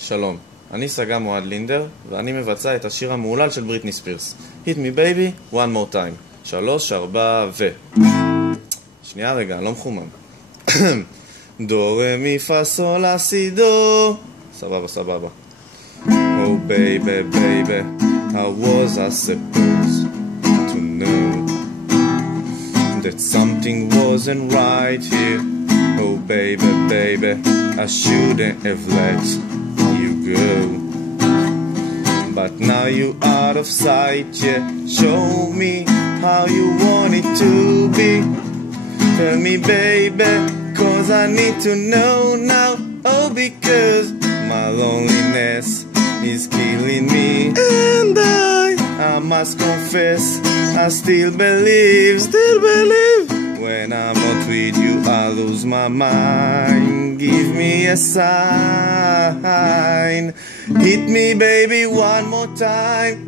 שלום, אני סגה מועד לינדר, ואני מבצע את השיר המעולל של בריטני ספירס. Hit me baby, one more time. 3, 4 ו... שנייה רגע, אני לא מחומם. דו, רמי, פה, סול, לה, סי, דו. סבבה, סבבה. Oh baby, baby, how was I supposed to know that something wasn't right here? Oh baby, baby, I shouldn't have let you go. But now you out of sight, yeah. Show me how you want it to be. Tell me baby, cause I need to know now. Oh, because my loneliness is killing me. And I must confess, I still believe. When I'm not with you, I lose my mind. Give me a sign. Hit me baby one more time.